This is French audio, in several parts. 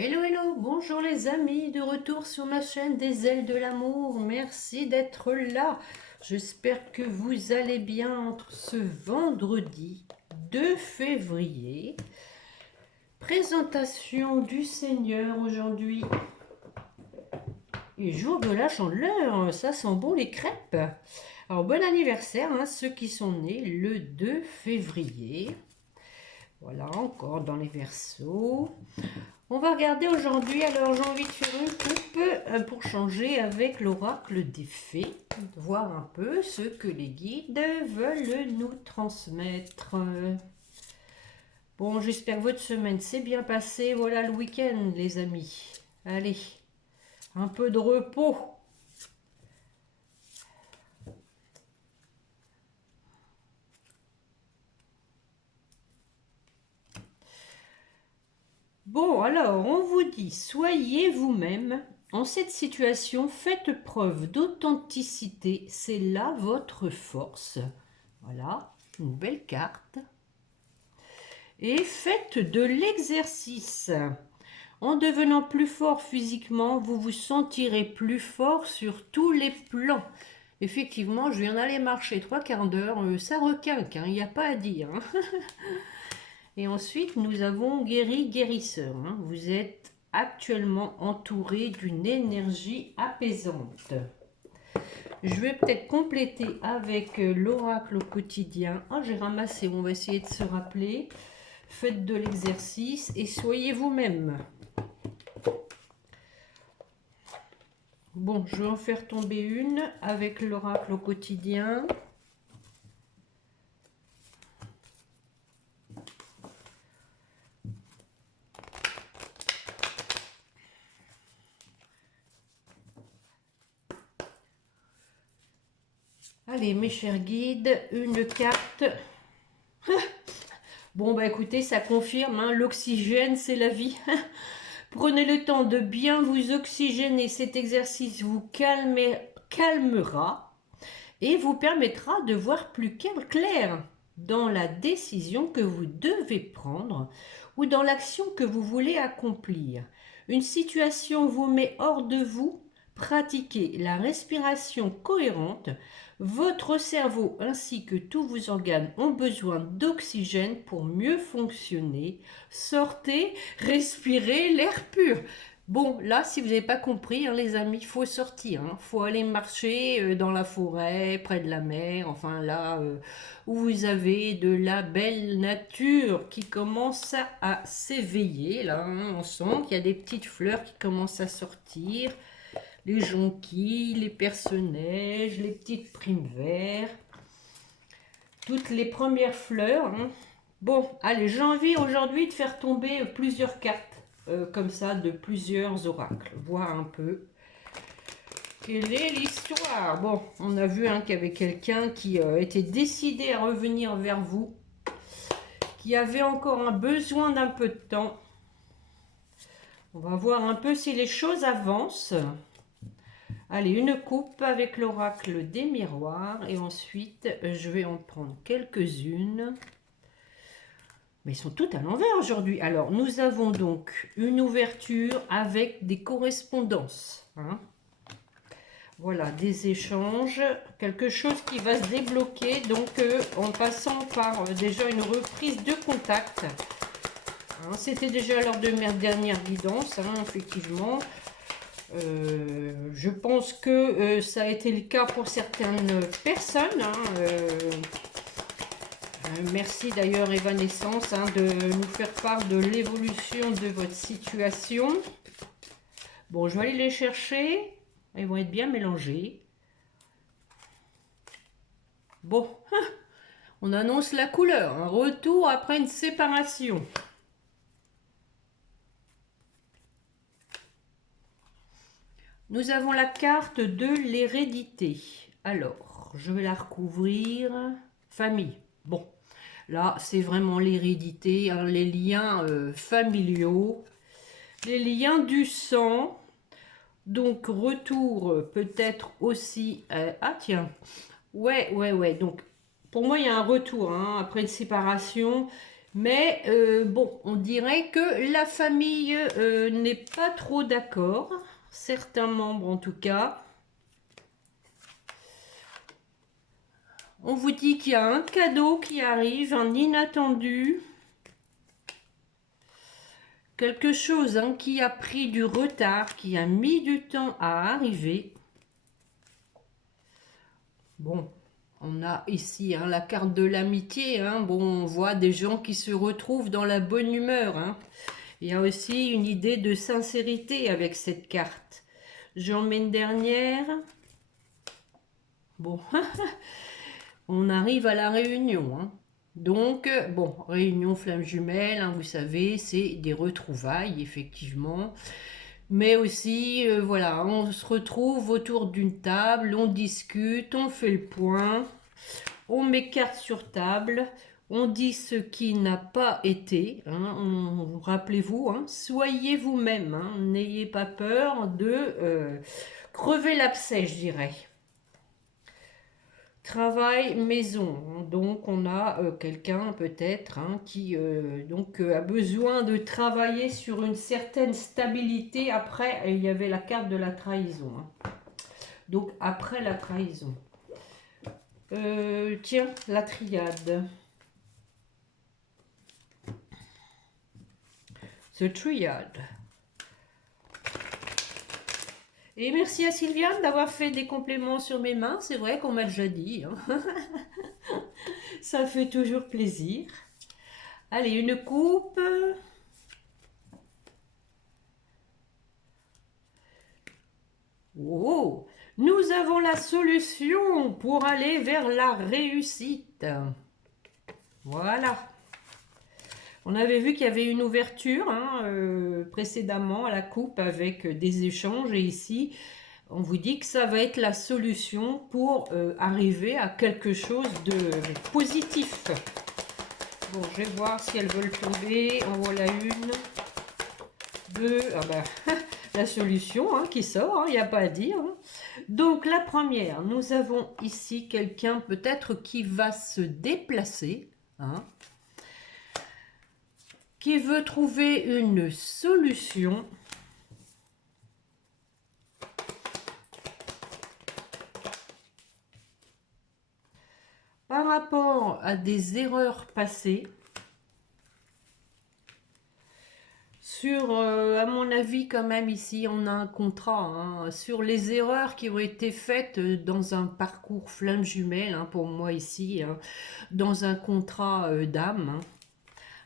Hello, hello, bonjour les amis, de retour sur ma chaîne des ailes de l'amour. Merci d'être là. J'espère que vous allez bien entre ce vendredi 2 février. Présentation du Seigneur aujourd'hui. Et jour de la Chandeleur, ça sent bon les crêpes. Alors bon anniversaire, ceux qui sont nés le 2 février. Voilà, encore dans les Verseaux. On va regarder aujourd'hui, alors j'ai envie de faire une coupe pour changer avec l'oracle des fées, voir un peu ce que les guides veulent nous transmettre. Bon, j'espère que votre semaine s'est bien passée. Voilà le week-end, les amis. Allez, un peu de repos. Bon, alors, on vous dit, soyez vous-même. En cette situation, faites preuve d'authenticité. C'est là votre force. Voilà, une belle carte. Et faites de l'exercice. En devenant plus fort physiquement, vous vous sentirez plus fort sur tous les plans. Effectivement, je viens d'aller marcher 3/4 d'heure, ça requinque, il n'y a pas à dire. Et ensuite, nous avons guéri, guérisseur. Vous êtes actuellement entouré d'une énergie apaisante. Je vais peut-être compléter avec l'oracle au quotidien. Ah, j'ai ramassé, on va essayer de se rappeler. Faites de l'exercice et soyez vous-même. Bon, je vais en faire tomber une avec l'oracle au quotidien. Allez, mes chers guides, une carte. Bon, bah écoutez, ça confirme, l'oxygène, c'est la vie. Prenez le temps de bien vous oxygéner. Cet exercice vous calmera et vous permettra de voir plus clair dans la décision que vous devez prendre ou dans l'action que vous voulez accomplir. Une situation vous met hors de vous. Pratiquez la respiration cohérente. Votre cerveau ainsi que tous vos organes ont besoin d'oxygène pour mieux fonctionner. Sortez, respirez l'air pur. Bon, là, si vous n'avez pas compris, les amis, il faut sortir. Il faut aller marcher dans la forêt, près de la mer, enfin là, où vous avez de la belle nature qui commence à s'éveiller. Là, on sent qu'il y a des petites fleurs qui commencent à sortir. Les jonquilles, les perce-neige, les petites primes verts, toutes les premières fleurs. Bon, allez, j'ai envie aujourd'hui de faire tomber plusieurs cartes, comme ça, de plusieurs oracles. Voir un peu quelle est l'histoire. Bon, on a vu qu'il y avait quelqu'un qui était décidé à revenir vers vous, qui avait encore un besoin d'un peu de temps. On va voir un peu si les choses avancent. Allez, une coupe avec l'oracle des miroirs et ensuite je vais en prendre quelques-unes. Mais ils sont toutes à l'envers aujourd'hui. Alors, nous avons donc une ouverture avec des correspondances. Voilà, des échanges, quelque chose qui va se débloquer donc en passant par déjà une reprise de contact. C'était déjà lors de mes dernières guidances, effectivement. Je pense que ça a été le cas pour certaines personnes. Merci d'ailleurs Evanescence de nous faire part de l'évolution de votre situation. Bon, je vais aller les chercher. Elles vont être bien mélangées. Bon, on annonce la couleur. Un retour après une séparation. Nous avons la carte de l'hérédité. Alors, je vais la recouvrir. Famille. Bon, là, c'est vraiment l'hérédité, les liens familiaux, les liens du sang. Donc, retour peut-être aussi... ah, tiens. Ouais. Donc, pour moi, il y a un retour après une séparation. Mais bon, on dirait que la famille n'est pas trop d'accord. Certains membres en tout cas. On vous dit qu'il y a un cadeau qui arrive, un inattendu. Quelque chose hein, qui a pris du retard, qui a mis du temps à arriver. Bon, on a ici hein, la carte de l'amitié. Hein. Bon, on voit des gens qui se retrouvent dans la bonne humeur. Hein. Il y a aussi une idée de sincérité avec cette carte. J'emmène dernière. Bon, on arrive à la réunion. Hein. Donc, bon, réunion flamme jumelle, hein, vous savez, c'est des retrouvailles, effectivement. Mais aussi, voilà, on se retrouve autour d'une table, on discute, on fait le point, on met carte sur table, on dit ce qui n'a pas été. Hein, rappelez-vous, hein, soyez vous-même, hein, n'ayez pas peur de crever l'abcès, je dirais. Travail maison, donc on a quelqu'un peut-être hein, qui donc a besoin de travailler sur une certaine stabilité. Après, il y avait la carte de la trahison. Hein. Donc après la trahison. Tiens, la triade. The Triad. Et merci à Sylviane d'avoir fait des compléments sur mes mains. C'est vrai qu'on m'a déjà dit. Hein. Ça fait toujours plaisir. Allez, une coupe. Oh, nous avons la solution pour aller vers la réussite. Voilà. On avait vu qu'il y avait une ouverture hein, précédemment à la coupe avec des échanges. Et ici, on vous dit que ça va être la solution pour arriver à quelque chose de positif. Bon, je vais voir si elles veulent tomber. En voilà une, deux. Ah ben, la solution hein, qui sort, il n'y a pas à dire. Hein. Donc la première, nous avons ici quelqu'un peut-être qui va se déplacer. Hein, qui veut trouver une solution par rapport à des erreurs passées sur, à mon avis quand même ici on a un contrat hein, sur les erreurs qui ont été faites dans un parcours flamme jumelle hein, pour moi ici hein, dans un contrat d'âme hein,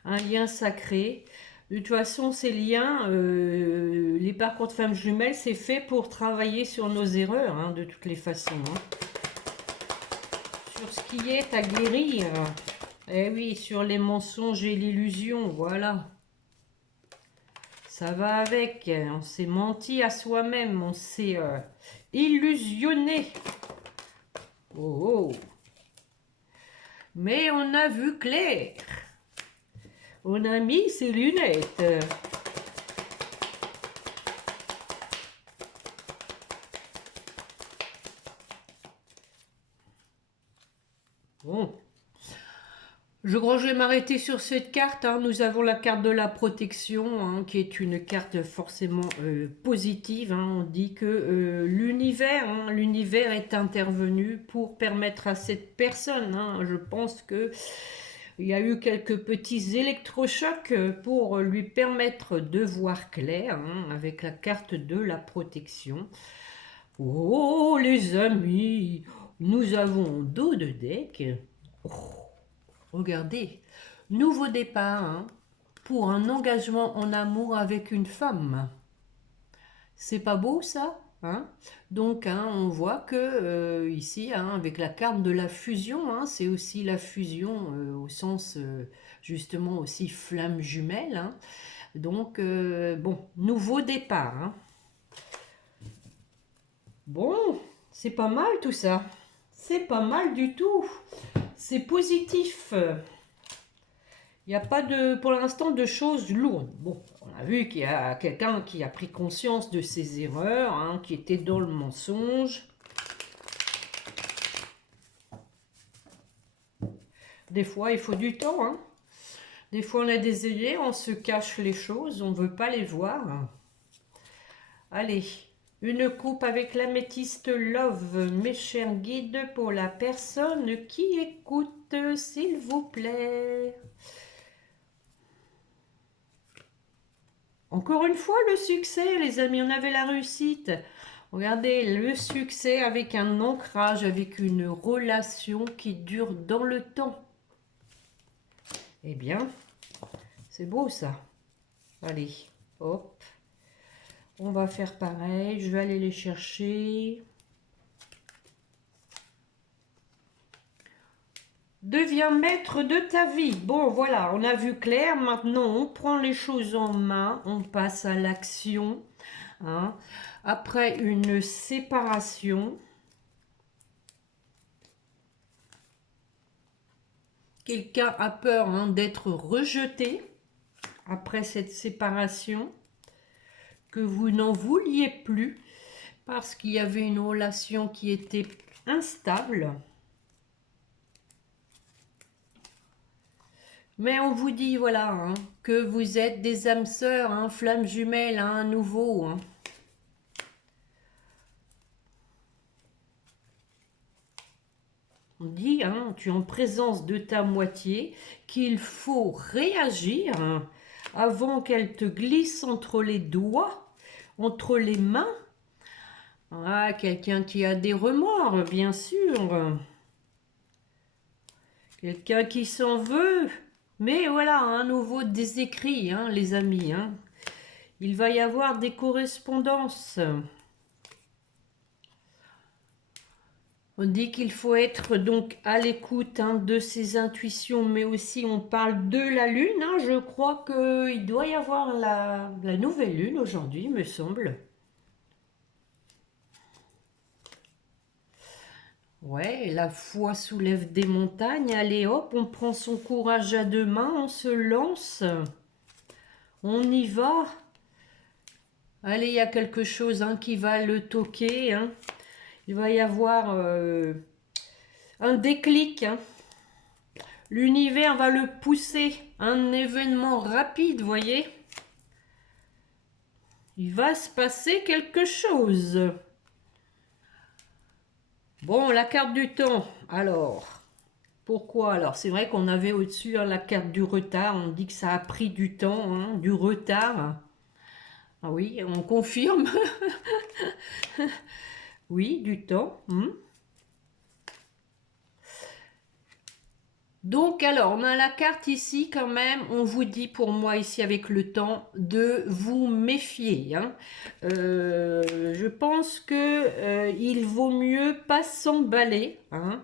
un lien sacré. De toute façon, ces liens, les parcours de femmes jumelles, c'est fait pour travailler sur nos erreurs, hein, de toutes les façons. Hein. Sur ce qui est à guérir. Eh oui, sur les mensonges et l'illusion, voilà. Ça va avec. On s'est menti à soi-même, on s'est illusionné. Oh, oh. Mais on a vu clair. On a mis ses lunettes. Bon. Je crois que je vais m'arrêter sur cette carte. Hein. Nous avons la carte de la protection, hein, qui est une carte forcément positive. Hein. On dit que l'univers hein, l'univers est intervenu pour permettre à cette personne. Hein. Je pense que il y a eu quelques petits électrochocs pour lui permettre de voir clair hein, avec la carte de la protection. Oh les amis, nous avons dos de deck. Oh, regardez, nouveau départ hein, pour un engagement en amour avec une femme. C'est pas beau ça hein. Donc hein, on voit que ici hein, avec la carte de la fusion, hein, c'est aussi la fusion au sens justement aussi flamme jumelle. Hein. Donc bon, nouveau départ. Hein. Bon, c'est pas mal tout ça. C'est pas mal du tout. C'est positif. Il n'y a pas de, pour l'instant de choses lourdes. Bon, on a vu qu'il y a quelqu'un qui a pris conscience de ses erreurs, hein, qui était dans le mensonge. Des fois, il faut du temps. Hein. Des fois, on a des œillets, on se cache les choses, on ne veut pas les voir. Allez, une coupe avec l'améthyste Love, mes chers guides, pour la personne qui écoute, s'il vous plaît. Encore une fois, le succès, les amis, on avait la réussite. Regardez, le succès avec un ancrage, avec une relation qui dure dans le temps. Eh bien, c'est beau ça. Allez, hop. On va faire pareil. Je vais aller les chercher. Deviens maître de ta vie. Bon, voilà, on a vu clair. Maintenant, on prend les choses en main. On passe à l'action. Hein. Après une séparation, quelqu'un a peur hein, d'être rejeté après cette séparation, que vous n'en vouliez plus parce qu'il y avait une relation qui était instable. Mais on vous dit, voilà, hein, que vous êtes des âmes sœurs, hein, flammes jumelles, hein, nouveau. Hein. On dit, hein, tu es en présence de ta moitié, qu'il faut réagir hein, avant qu'elle te glisse entre les doigts, entre les mains. Ah, quelqu'un qui a des remords, bien sûr. Quelqu'un qui s'en veut. Mais voilà, un nouveau des écrits, hein, les amis. Hein. Il va y avoir des correspondances. On dit qu'il faut être donc à l'écoute hein, de ses intuitions, mais aussi on parle de la lune. Hein. Je crois qu'il doit y avoir la nouvelle lune aujourd'hui, me semble. Ouais, la foi soulève des montagnes. Allez hop, on prend son courage à deux mains, on se lance. On y va. Allez, il y a quelque chose hein, qui va le toquer. Hein. Il va y avoir un déclic. Hein. L'univers va le pousser. Un événement rapide, voyez. Il va se passer quelque chose. Bon, la carte du temps. Alors, pourquoi? Alors, c'est vrai qu'on avait au-dessus hein, la carte du retard. On dit que ça a pris du temps, hein, du retard. Ah oui, on confirme. Oui, du temps. Donc, alors, on a la carte ici quand même. On vous dit pour moi ici avec le temps de vous méfier. Hein. Je pense que il vaut mieux pas s'emballer. Hein.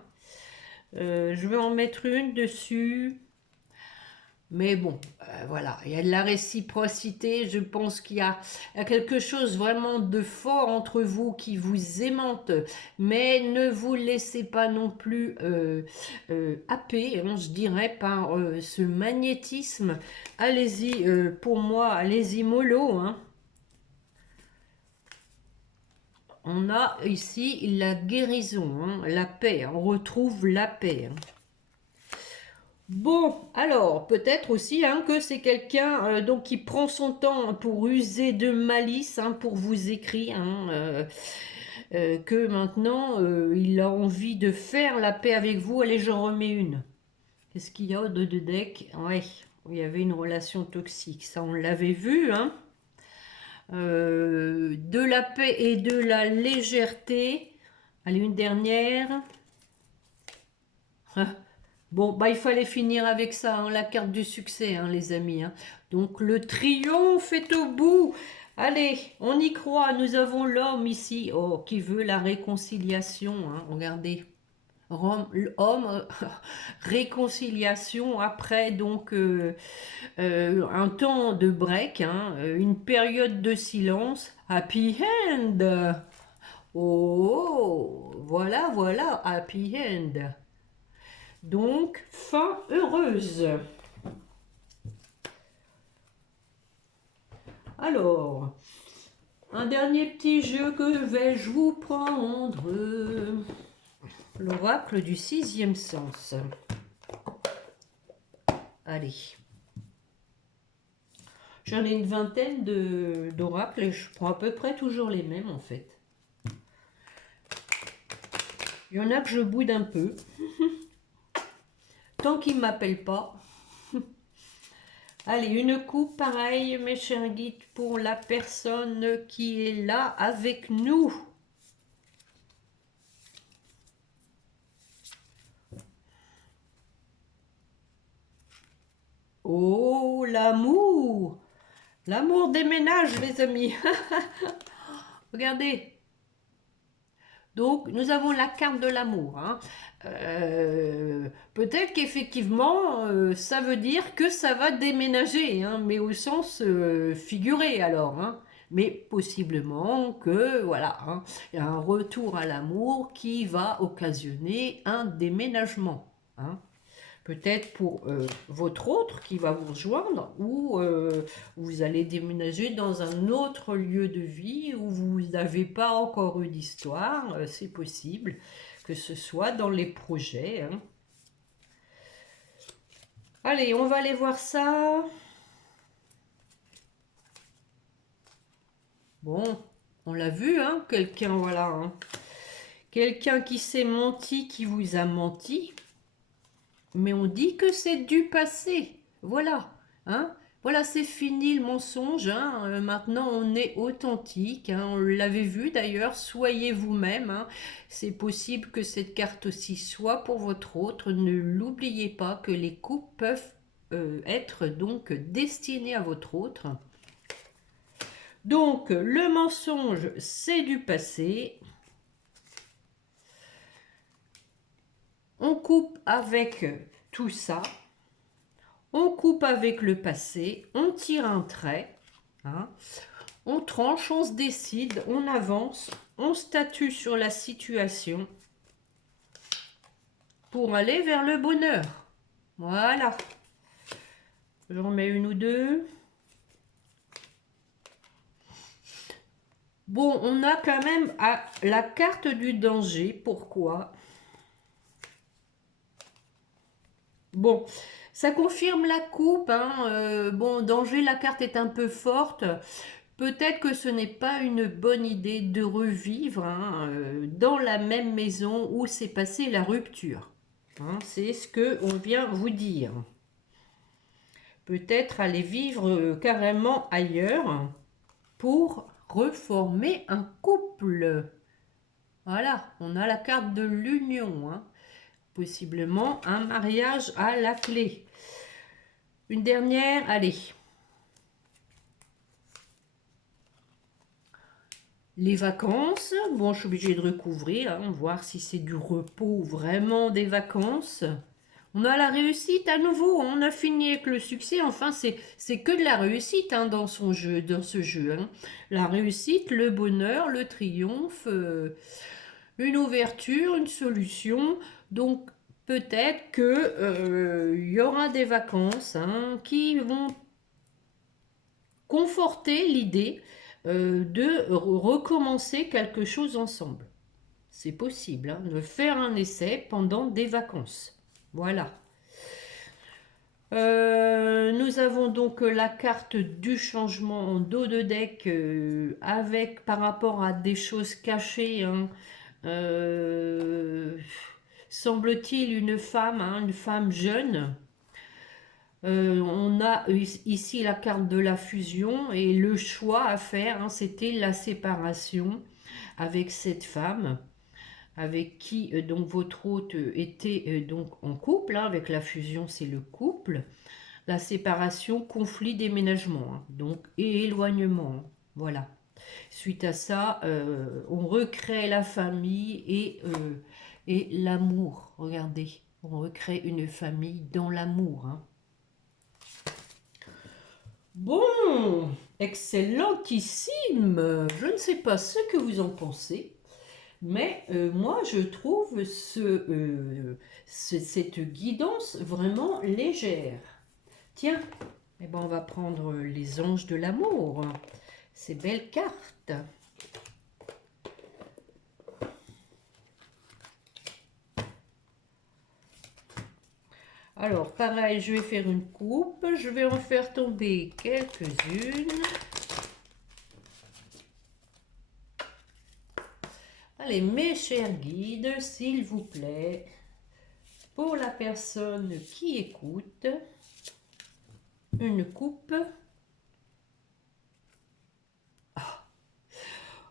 Je vais en mettre une dessus. Mais bon, voilà, il y a de la réciprocité, je pense qu'il y a quelque chose vraiment de fort entre vous qui vous aimante, mais ne vous laissez pas non plus happer, hein, je dirais, par ce magnétisme. Allez-y, pour moi, allez-y mollo, hein. On a ici la guérison, hein, la paix, on retrouve la paix. Hein. Bon, alors, peut-être aussi hein, que c'est quelqu'un donc qui prend son temps pour user de malice, hein, pour vous écrire, hein, que maintenant, il a envie de faire la paix avec vous. Allez, j'en remets une. Qu'est-ce qu'il y a de deck? Ouais, il y avait une relation toxique, ça on l'avait vu, hein. De la paix et de la légèreté. Allez, une dernière. Bon, bah, il fallait finir avec ça, hein, la carte du succès, hein, les amis. Hein. Donc, le triomphe est au bout. Allez, on y croit. Nous avons l'homme ici oh, qui veut la réconciliation. Hein, regardez. Homme, réconciliation après donc un temps de break, hein, une période de silence. Happy end. Oh, voilà, voilà, happy end. Donc, fin heureuse. Alors, un dernier petit jeu que vais-je vous prendre? L'oracle du sixième sens. Allez. J'en ai une vingtaine d'oracles et je prends à peu près toujours les mêmes en fait. Il y en a que je boude un peu. Tant qu'ils ne m'appellent pas. Allez, une coupe pareil, mes chers guides, pour la personne qui est là avec nous. Oh, l'amour! L'amour déménage, les amis. Regardez. Donc, nous avons la carte de l'amour. Hein. Peut-être qu'effectivement, ça veut dire que ça va déménager, hein, mais au sens figuré alors. Hein. Mais possiblement que, voilà, hein, il y a un retour à l'amour qui va occasionner un déménagement. Hein. Peut-être pour votre autre qui va vous rejoindre ou vous allez déménager dans un autre lieu de vie où vous n'avez pas encore eu d'histoire. C'est possible que ce soit dans les projets. Hein. Allez, on va aller voir ça. Bon, on l'a vu, hein, quelqu'un, voilà. Hein. Quelqu'un qui s'est menti, qui vous a menti. Mais on dit que c'est du passé. Voilà. Hein? Voilà, c'est fini le mensonge. Hein? Maintenant, on est authentique. Hein? On l'avait vu d'ailleurs. Soyez vous-même. Hein? C'est possible que cette carte aussi soit pour votre autre. Ne l'oubliez pas que les couples peuvent être donc destinés à votre autre. Donc, le mensonge, c'est du passé. On coupe avec tout ça. On coupe avec le passé. On tire un trait. Hein. On tranche, on se décide, on avance. On statue sur la situation pour aller vers le bonheur. Voilà. J'en remets une ou deux. Bon, on a quand même la carte du danger. Pourquoi? Bon, ça confirme la coupe. Hein. Bon, danger, la carte est un peu forte. Peut-être que ce n'est pas une bonne idée de revivre hein, dans la même maison où s'est passée la rupture. Hein, c'est ce que on vient vous dire. Peut-être aller vivre carrément ailleurs pour reformer un couple. Voilà, on a la carte de l'union. Hein. Possiblement un mariage à la clé. Une dernière, allez. Les vacances, bon, je suis obligée de recouvrir, hein, voir si c'est du repos, vraiment des vacances. On a la réussite à nouveau, on a fini avec le succès, enfin c'est que de la réussite hein, dans son jeu, dans ce jeu. Hein. La réussite, le bonheur, le triomphe, une ouverture, une solution. Donc peut-être que y aura des vacances hein, qui vont conforter l'idée de recommencer quelque chose ensemble. C'est possible, hein, de faire un essai pendant des vacances. Voilà. Nous avons donc la carte du changement en dos de deck avec par rapport à des choses cachées. Hein, semble-t-il hein, une femme jeune. On a ici la carte de la fusion et le choix à faire, hein, c'était la séparation avec cette femme avec qui donc votre hôte était donc en couple, hein, avec la fusion c'est le couple, la séparation, conflit, déménagement, hein, donc et éloignement, hein, voilà. Suite à ça, on recrée la famille et l'amour, regardez, on recrée une famille dans l'amour, hein. Bon, excellentissime. Je ne sais pas ce que vous en pensez, mais moi je trouve cette guidance vraiment légère. Tiens, eh ben, on va prendre les anges de l'amour, ces belles cartes. Alors, pareil, je vais faire une coupe. Je vais en faire tomber quelques-unes. Allez, mes chers guides, s'il vous plaît, pour la personne qui écoute, une coupe. Ah.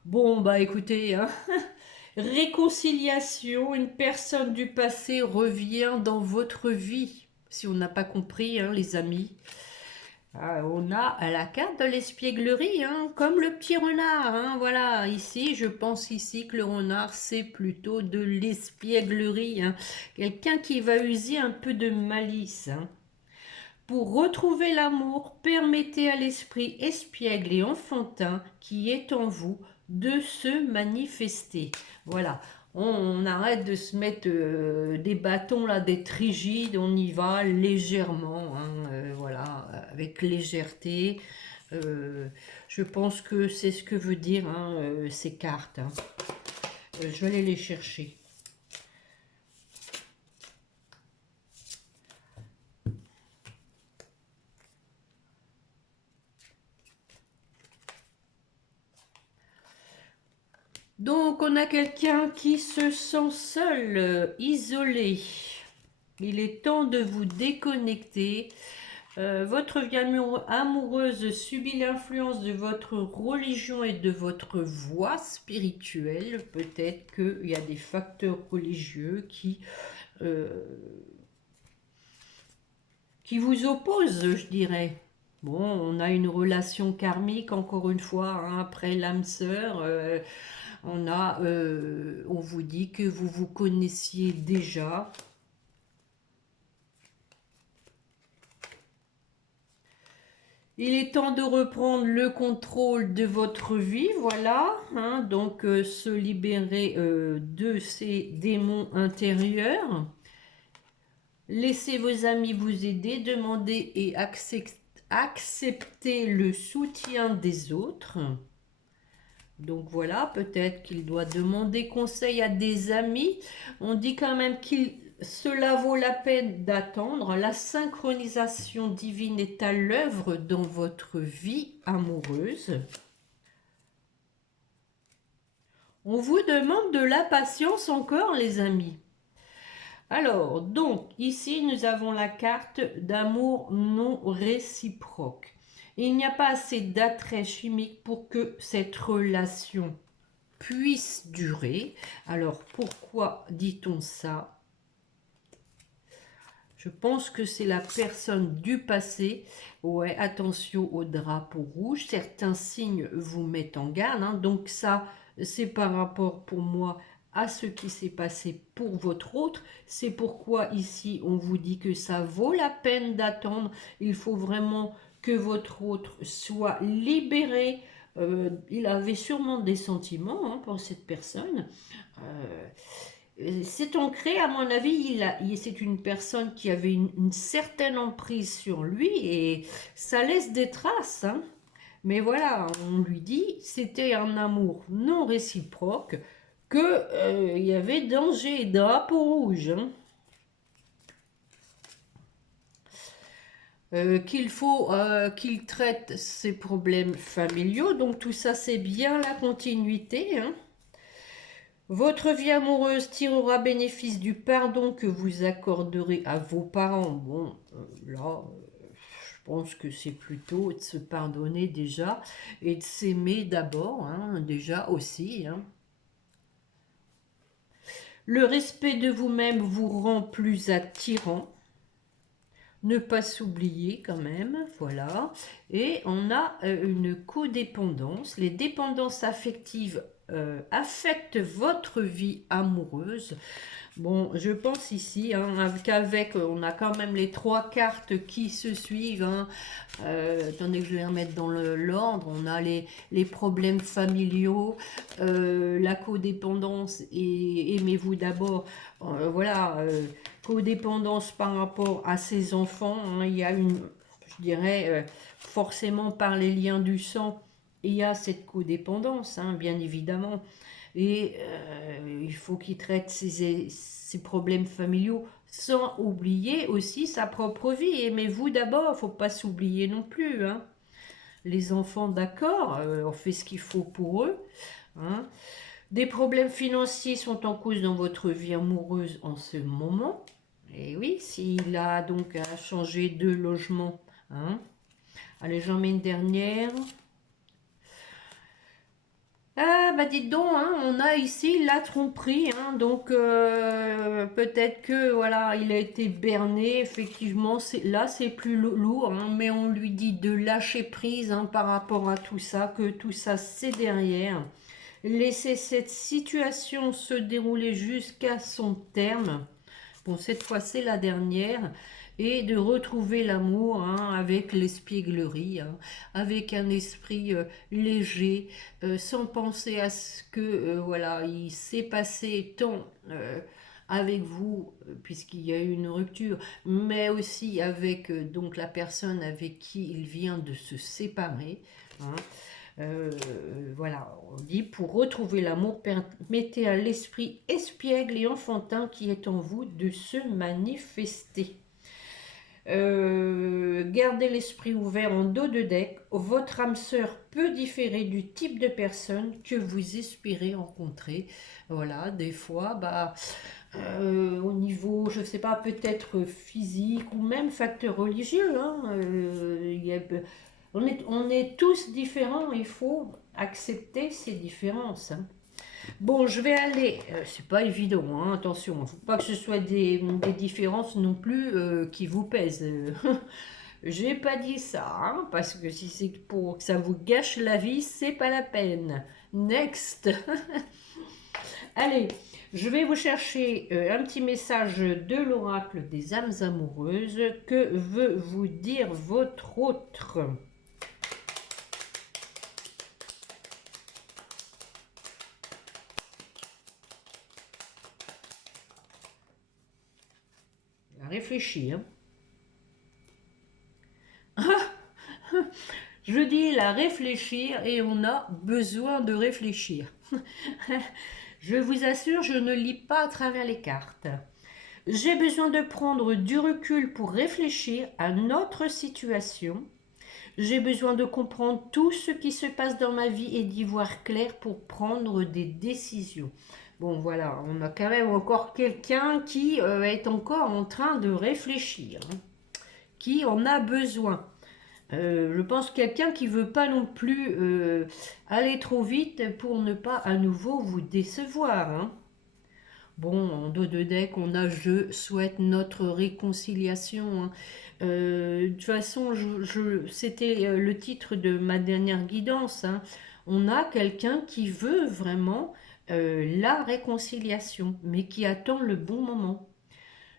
Bon, bah écoutez, hein. Réconciliation, une personne du passé revient dans votre vie. Si on n'a pas compris, hein, les amis. On a la carte de l'espièglerie, hein, comme le petit renard. Hein, voilà, ici, je pense ici que le renard, c'est plutôt de l'espièglerie. Hein. Quelqu'un qui va user un peu de malice. Hein. Pour retrouver l'amour, permettez à l'esprit espiègle et enfantin qui est en vous de se manifester. Voilà, on arrête de se mettre des bâtons là, d'être rigide, on y va légèrement, hein, voilà, avec légèreté. Je pense que c'est ce que veut dire hein, ces cartes. Hein. Je vais aller les chercher. Donc, on a quelqu'un qui se sent seul, isolé. Il est temps de vous déconnecter. Votre vie amoureuse subit l'influence de votre religion et de votre voie spirituelle. Peut-être qu'il y a des facteurs religieux qui vous opposent, je dirais. Bon, on a une relation karmique, encore une fois, hein, après l'âme sœur. On vous dit que vous vous connaissiez déjà. Il est temps de reprendre le contrôle de votre vie, voilà. Hein, donc, se libérer de ces démons intérieurs. Laissez vos amis vous aider, demandez et acceptez le soutien des autres. Donc voilà, peut-être qu'il doit demander conseil à des amis. On dit quand même qu'il cela vaut la peine d'attendre. La synchronisation divine est à l'œuvre dans votre vie amoureuse. On vous demande de la patience encore, les amis. Alors, donc, ici, nous avons la carte d'amour non réciproque. Il n'y a pas assez d'attrait chimique pour que cette relation puisse durer. Alors, pourquoi dit-on ça? Je pense que c'est la personne du passé. Ouais, attention au drapeau rouge. Certains signes vous mettent en garde. Hein. Donc ça, c'est par rapport pour moi à ce qui s'est passé pour votre autre. C'est pourquoi ici, on vous dit que ça vaut la peine d'attendre. Il faut vraiment que votre autre soit libéré. Il avait sûrement des sentiments hein, pour cette personne. C'est ancré, à mon avis, c'est une personne qui avait une certaine emprise sur lui et ça laisse des traces. Hein. Mais voilà, on lui dit, c'était un amour non réciproque, qu'il y avait danger, drapeau rouge. Hein. Qu'il faut qu'il traite ses problèmes familiaux. Donc tout ça, c'est bien la continuité. Hein. Votre vie amoureuse tirera bénéfice du pardon que vous accorderez à vos parents. Bon, là, je pense que c'est plutôt de se pardonner déjà et de s'aimer d'abord, hein, déjà aussi. Hein. Le respect de vous-même vous rend plus attirant. Ne pas s'oublier quand même, voilà. Et on a une codépendance. Les dépendances affectives affectent votre vie amoureuse. Bon, je pense ici qu'avec, on a quand même les trois cartes qui se suivent. Hein. Attendez que je vais les remettre dans l'ordre. On a les problèmes familiaux, la codépendance et aimez-vous d'abord. Voilà, codépendance par rapport à ses enfants. Hein. Il y a une, je dirais, forcément par les liens du sang, il y a cette codépendance, hein, bien évidemment. Et il faut qu'il traite ses problèmes familiaux sans oublier aussi sa propre vie. Aimez-vous d'abord, il ne faut pas s'oublier non plus, hein. Les enfants, d'accord, on fait ce qu'il faut pour eux, hein. Des problèmes financiers sont en cause dans votre vie amoureuse en ce moment. Et oui, s'il a donc à changer de logement, hein. Allez, j'en mets une dernière. Ah bah dites donc, hein, on a ici la tromperie, hein, donc peut-être que voilà, il a été berné, effectivement, là c'est plus lourd, hein, mais on lui dit de lâcher prise, hein, par rapport à tout ça, que tout ça c'est derrière. Laisser cette situation se dérouler jusqu'à son terme. Bon, cette fois c'est la dernière. Et de retrouver l'amour, hein, avec l'espièglerie, hein, avec un esprit léger, sans penser à ce que voilà, il s'est passé tant avec vous, puisqu'il y a eu une rupture, mais aussi avec donc la personne avec qui il vient de se séparer, hein. Euh, voilà, on dit pour retrouver l'amour, permettez à l'esprit espiègle et enfantin qui est en vous de se manifester. Gardez l'esprit ouvert en dos de deck. Votre âme sœur peut différer du type de personne que vous espérez rencontrer. Voilà, des fois, bah, au niveau, je ne sais pas, peut-être physique ou même facteur religieux, hein, on est tous différents, il faut accepter ces différences, hein. Bon, je vais aller, c'est pas évident, hein, attention, il ne faut pas que ce soit des différences non plus qui vous pèsent. J'ai pas dit ça, hein, parce que si c'est pour que ça vous gâche la vie, c'est pas la peine. Next. Allez, je vais vous chercher un petit message de l'oracle des âmes amoureuses. Que veut vous dire votre autre? Réfléchis, hein. Je dis la réfléchir et on a besoin de réfléchir. Je vous assure, je ne lis pas à travers les cartes. J'ai besoin de prendre du recul pour réfléchir à notre situation. J'ai besoin de comprendre tout ce qui se passe dans ma vie et d'y voir clair pour prendre des décisions. Bon voilà, on a quand même encore quelqu'un qui est encore en train de réfléchir, hein, qui en a besoin. Je pense quelqu'un qui veut pas non plus aller trop vite pour ne pas à nouveau vous décevoir, hein. Bon, en dos de deck, on a je souhaite notre réconciliation, hein. De toute façon, c'était le titre de ma dernière guidance, hein. On a quelqu'un qui veut vraiment la réconciliation, mais qui attend le bon moment.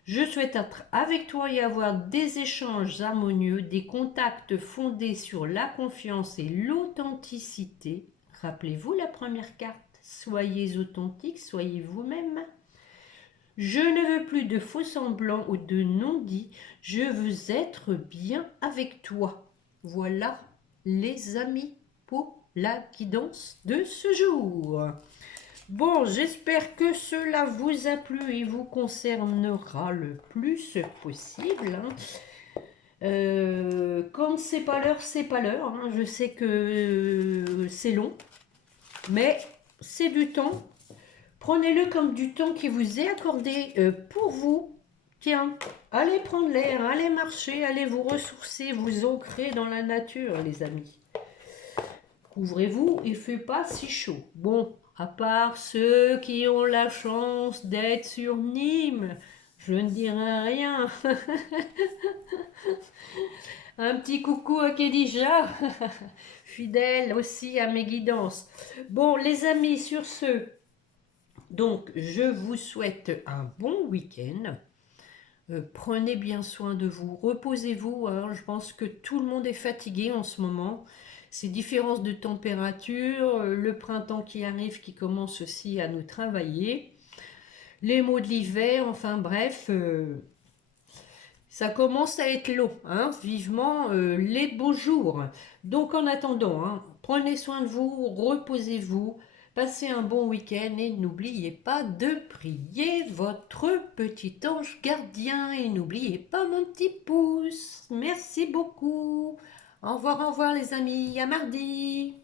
Je souhaite être avec toi et avoir des échanges harmonieux, des contacts fondés sur la confiance et l'authenticité. Rappelez-vous la première carte. Soyez authentique, soyez vous-même. Je ne veux plus de faux semblants ou de non-dits. Je veux être bien avec toi. Voilà, les amis, pour la guidance de ce jour. Bon, j'espère que cela vous a plu et vous concernera le plus possible, hein. Comme c'est pas l'heure, c'est pas l'heure, hein. Je sais que c'est long, mais c'est du temps. Prenez-le comme du temps qui vous est accordé pour vous. Tiens, allez prendre l'air, allez marcher, allez vous ressourcer, vous ancrer dans la nature, les amis. Couvrez-vous, il ne fait pas si chaud. Bon, à part ceux qui ont la chance d'être sur Nîmes, je ne dirai rien. Un petit coucou à Kedija, fidèle aussi à mes guidances. Bon, les amis, sur ce, donc je vous souhaite un bon week-end. Prenez bien soin de vous, reposez-vous, hein. Je pense que tout le monde est fatigué en ce moment. Ces différences de température, le printemps qui arrive, qui commence aussi à nous travailler, les maux de l'hiver, enfin bref, ça commence à être long, hein, vivement les beaux jours. Donc en attendant, hein, prenez soin de vous, reposez-vous, passez un bon week-end et n'oubliez pas de prier votre petit ange gardien et n'oubliez pas mon petit pouce. Merci beaucoup. Au revoir les amis, à mardi.